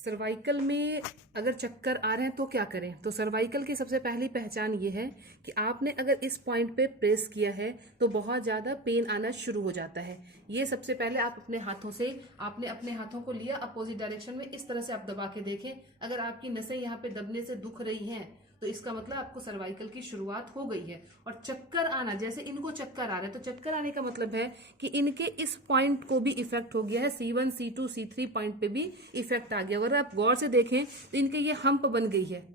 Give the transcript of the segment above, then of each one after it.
Cervical में अगर चक्कर आ रहे हैं तो क्या करें। तो सर्वाइकल की सबसे पहली पहचान ये है कि आपने अगर इस पॉइंट पे प्रेस किया है तो बहुत ज़्यादा पेन आना शुरू हो जाता है। ये सबसे पहले आप अपने हाथों से, आपने अपने हाथों को लिया अपोजिट डायरेक्शन में, इस तरह से आप दबा के देखें। अगर आपकी नसें यहाँ पे दबने से दुख रही हैं तो इसका मतलब आपको सर्वाइकल की शुरुआत हो गई है। और चक्कर आना, जैसे इनको चक्कर आ रहा है, तो चक्कर आने का मतलब है कि इनके इस पॉइंट को भी इफेक्ट हो गया है, C1 C2 C3 पॉइंट पे भी इफेक्ट आ गया। अगर आप गौर से देखें तो इनके ये हम्प बन गई है,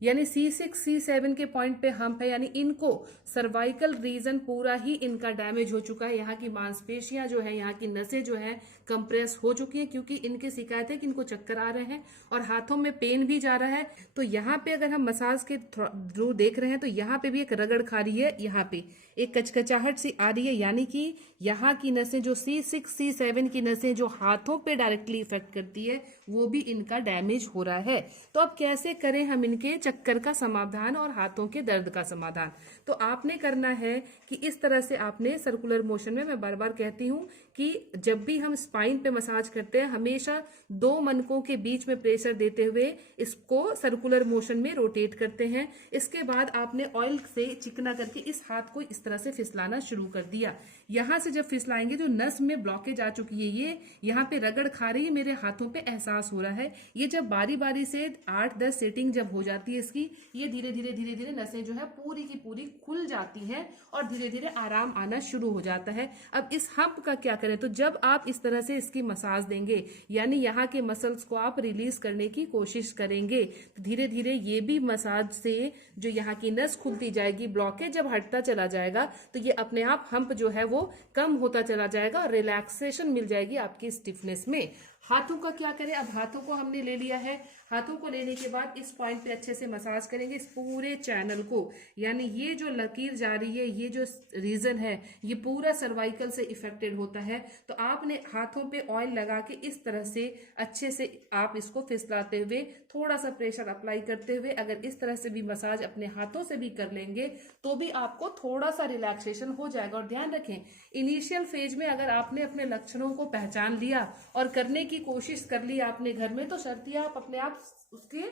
यानी C6 C7 के पॉइंट पे हम्प है, यानी इनको सर्वाइकल रीजन पूरा ही इनका डैमेज हो चुका है। यहाँ की मांसपेशियां जो है, यहाँ की नसें जो है कंप्रेस हो चुकी हैं, क्योंकि इनकी शिकायत है कि इनको चक्कर आ रहे हैं और हाथों में पेन भी जा रहा है। तो यहाँ पे अगर हम मसाज के थ्रू देख रहे हैं तो यहाँ पे भी एक रगड़ खा रही है, यहाँ पे एक कचकचाहट सी आ रही है, यानी कि यहाँ की नसें जो C6 C7 की नसें जो हाथों पे डायरेक्टली इफेक्ट करती है वो भी इनका डैमेज हो रहा है। तो अब कैसे करें हम इनके चक्कर का समाधान और हाथों के दर्द का समाधान। तो आपने करना है कि इस तरह से आपने सर्कुलर मोशन में, मैं बार बार कहती हूं कि जब भी हम स्पाइन पे मसाज करते हैं हमेशा दो मनकों के बीच में प्रेशर देते हुए इसको सर्कुलर मोशन में रोटेट करते हैं। इसके बाद आपने ऑयल से चिकना करके इस हाथ को इस तरह से फिसलाना शुरू कर दिया। यहां से जब फिसलाएंगे जो नस में ब्लॉकेज आ चुकी है, ये यहाँ पे रगड़ खा रही है, मेरे हाथों पे एहसास हो रहा है। ये जब बारी बारी से 8-10 सेटिंग जब हो जाती है इसकी, ये धीरे धीरे नसें जो है पूरी की पूरी खुल जाती हैं और धीरे धीरे आराम आना शुरू हो जाता है। अब इस हम्प का क्या करें, तो जब आप इस तरह से इसकी मसाज देंगे, यानी यहाँ के मसल्स को आप रिलीज करने की कोशिश करेंगे, तो धीरे धीरे ये भी मसाज से जो यहाँ की नस खुलती जाएगी, ब्लॉकेज जब हटता चला जाएगा तो ये अपने आप हम्प जो है वो कम होता चला जाएगा और रिलैक्सेशन मिल जाएगी आपकी स्टिफनेस में। हाथों का क्या करें, अब हाथों को हमने ले लिया है। हाथों को लेने के बाद इस पॉइंट पे अच्छे से मसाज करेंगे इस पूरे चैनल को, यानी ये जो लकीर जा रही है, ये जो रीजन है, ये पूरा सर्वाइकल से इफेक्टेड होता है। तो आपने हाथों पे ऑयल लगा के इस तरह से अच्छे से आप इसको फिसलाते हुए, थोड़ा सा प्रेशर अप्लाई करते हुए, अगर इस तरह से भी मसाज अपने हाथों से भी कर लेंगे तो भी आपको थोड़ा सा रिलैक्सेशन हो जाएगा। और ध्यान रखें, इनिशियल फेज में अगर आपने अपने लक्षणों को पहचान लिया और करने की कोशिश कर ली आपने घर में, तो शर्तिया आप अपने आप उसके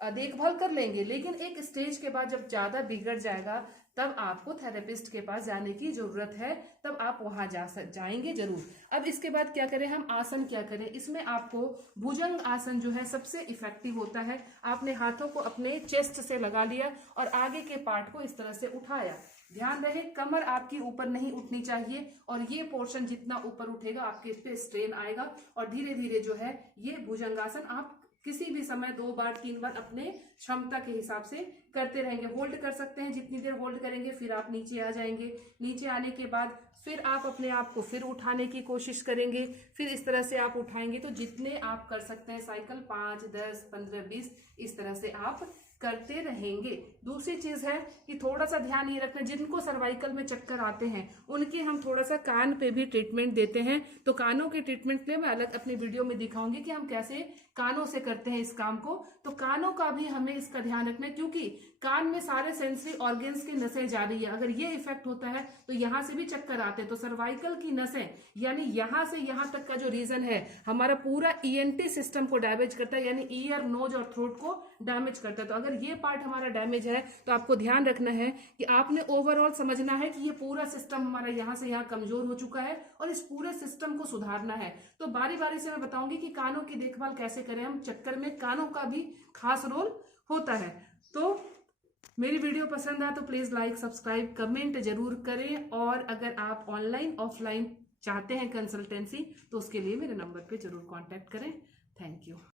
देखभाल कर लेंगे। लेकिन एक स्टेज के बाद जब ज्यादा बिगड़ जाएगा तब आपको थेरेपिस्ट के पास जाने की जरूरत है, तब आप वहां जाएंगे जरूर। अब इसके बाद क्या करें, हम आसन क्या करें, इसमें आपको भुजंग आसन जो है सबसे इफेक्टिव होता है। आपने हाथों को अपने चेस्ट से लगा लिया और आगे के पार्ट को इस तरह से उठाया। ध्यान रहे कमर आपकी ऊपर नहीं उठनी चाहिए और ये पोर्शन जितना ऊपर उठेगा आपके इस पे स्ट्रेन आएगा। और धीरे धीरे जो है ये भुजंगासन आप किसी भी समय 2 बार 3 बार अपने क्षमता के हिसाब से करते रहेंगे। होल्ड कर सकते हैं, जितनी देर होल्ड करेंगे फिर आप नीचे आ जाएंगे। नीचे आने के बाद फिर आप अपने आप को फिर उठाने की कोशिश करेंगे, फिर इस तरह से आप उठाएंगे। तो जितने आप कर सकते हैं साइकिल 5 10 15 20 इस तरह से आप करते रहेंगे। दूसरी चीज है कि थोड़ा सा ध्यान ये रखना, जिनको सर्वाइकल में चक्कर आते हैं उनके हम थोड़ा सा कान पे भी ट्रीटमेंट देते हैं। तो कानों के ट्रीटमेंट के लिए मैं अलग अपनी वीडियो में दिखाऊंगी कि हम कैसे कानों से करते हैं इस काम को। तो कानों का भी हमें इसका ध्यान रखना है, क्योंकि कान में सारे सेंसरी ऑर्गन्स की नसें जा रही है। अगर ये इफेक्ट होता है तो यहाँ से भी चक्कर आते हैं। तो सर्वाइकल की नसें, यानी यहाँ से यहाँ तक का जो रीजन है, हमारा पूरा ENT सिस्टम को डैमेज करता है, यानी ईयर, नोज और थ्रोट को डैमेज करता है। तो अगर ये पार्ट हमारा डैमेज है तो आपको ध्यान रखना है कि आपने ओवरऑल समझना है कि ये पूरा सिस्टम हमारा यहाँ से यहाँ कमजोर हो चुका है और इस पूरे सिस्टम को सुधारना है। तो बारी बारी से मैं बताऊंगी कि कानों की देखभाल कैसे करें हम। चक्कर में कानों का भी खास रोल होता है। तो मेरी वीडियो पसंद आए तो प्लीज लाइक, सब्सक्राइब, कमेंट जरूर करें। और अगर आप ऑनलाइन ऑफलाइन चाहते हैं कंसल्टेंसी तो उसके लिए मेरे नंबर पे जरूर कांटेक्ट करें। Thank you.